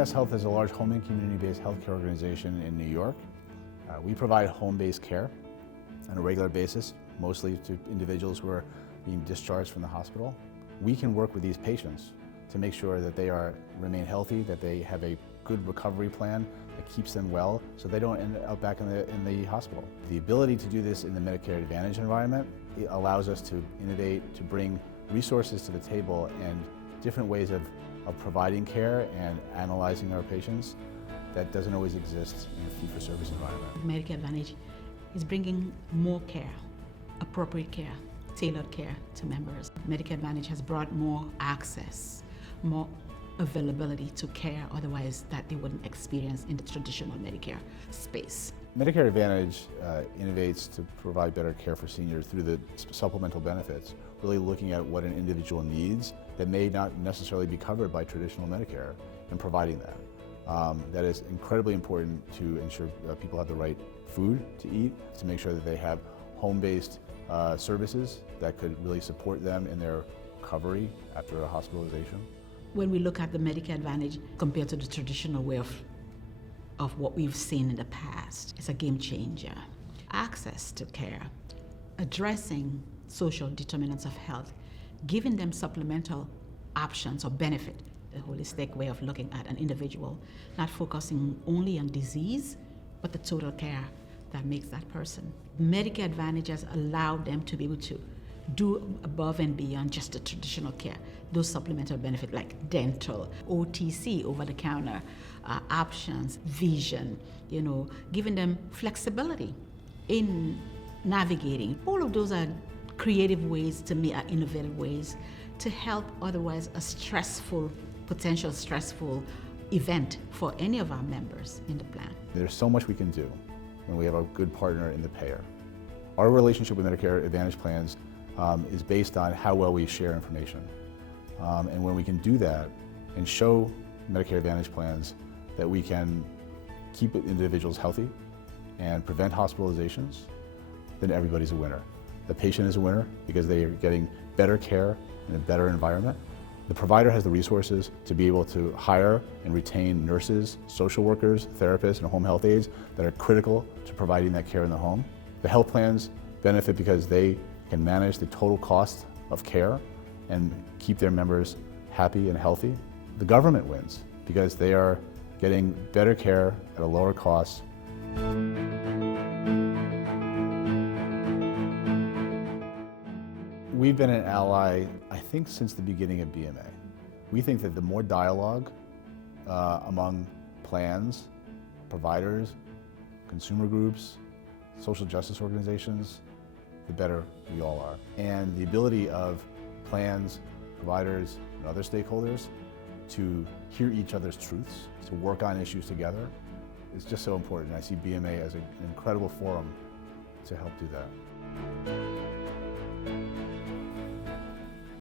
VNS Health is a large home and community-based healthcare organization in New York. We provide home-based care on a regular basis, mostly to individuals who are being discharged from the hospital. We can work with these patients to make sure that they remain healthy, that they have a good recovery plan that keeps them well, so they don't end up back in the hospital. The ability to do this in the Medicare Advantage environment, it allows us to innovate, to bring resources to the table and different ways of providing care and analyzing our patients that doesn't always exist in a fee-for-service environment. Medicare Advantage is bringing more care, appropriate care, tailored care to members. Medicare Advantage has brought more access, more availability to care otherwise that they wouldn't experience in the traditional Medicare space. Medicare Advantage innovates to provide better care for seniors through the supplemental benefits, really looking at what an individual needs that may not necessarily be covered by traditional Medicare and providing that. That is incredibly important to ensure that people have the right food to eat, to make sure that they have home-based services that could really support them in their recovery after a hospitalization. When we look at the Medicare Advantage compared to the traditional way of what we've seen in the past, it's a game changer. Access to care, addressing social determinants of health, giving them supplemental options or benefit, the holistic way of looking at an individual, not focusing only on disease, but the total care that makes that person. Medicare Advantage has allowed them to be able to do above and beyond just the traditional care. Those supplemental benefits like dental, OTC, over-the-counter options, vision, giving them flexibility in navigating. All of those are creative ways, to me, are innovative ways to help otherwise a potential stressful event for any of our members in the plan. There's so much we can do when we have a good partner in the payer. Our relationship with Medicare Advantage plans is based on how well we share information. And when we can do that and show Medicare Advantage plans that we can keep individuals healthy and prevent hospitalizations, then everybody's a winner. The patient is a winner because they are getting better care in a better environment. The provider has the resources to be able to hire and retain nurses, social workers, therapists, and home health aides that are critical to providing that care in the home. The health plans benefit because they can manage the total cost of care and keep their members happy and healthy. The government wins because they are getting better care at a lower cost. We've been an ally, I think, since the beginning of BMA. We think that the more dialogue among plans, providers, consumer groups, social justice organizations, the better we all are. And the ability of plans, providers, and other stakeholders to hear each other's truths, to work on issues together, is just so important. I see BMA as an incredible forum to help do that.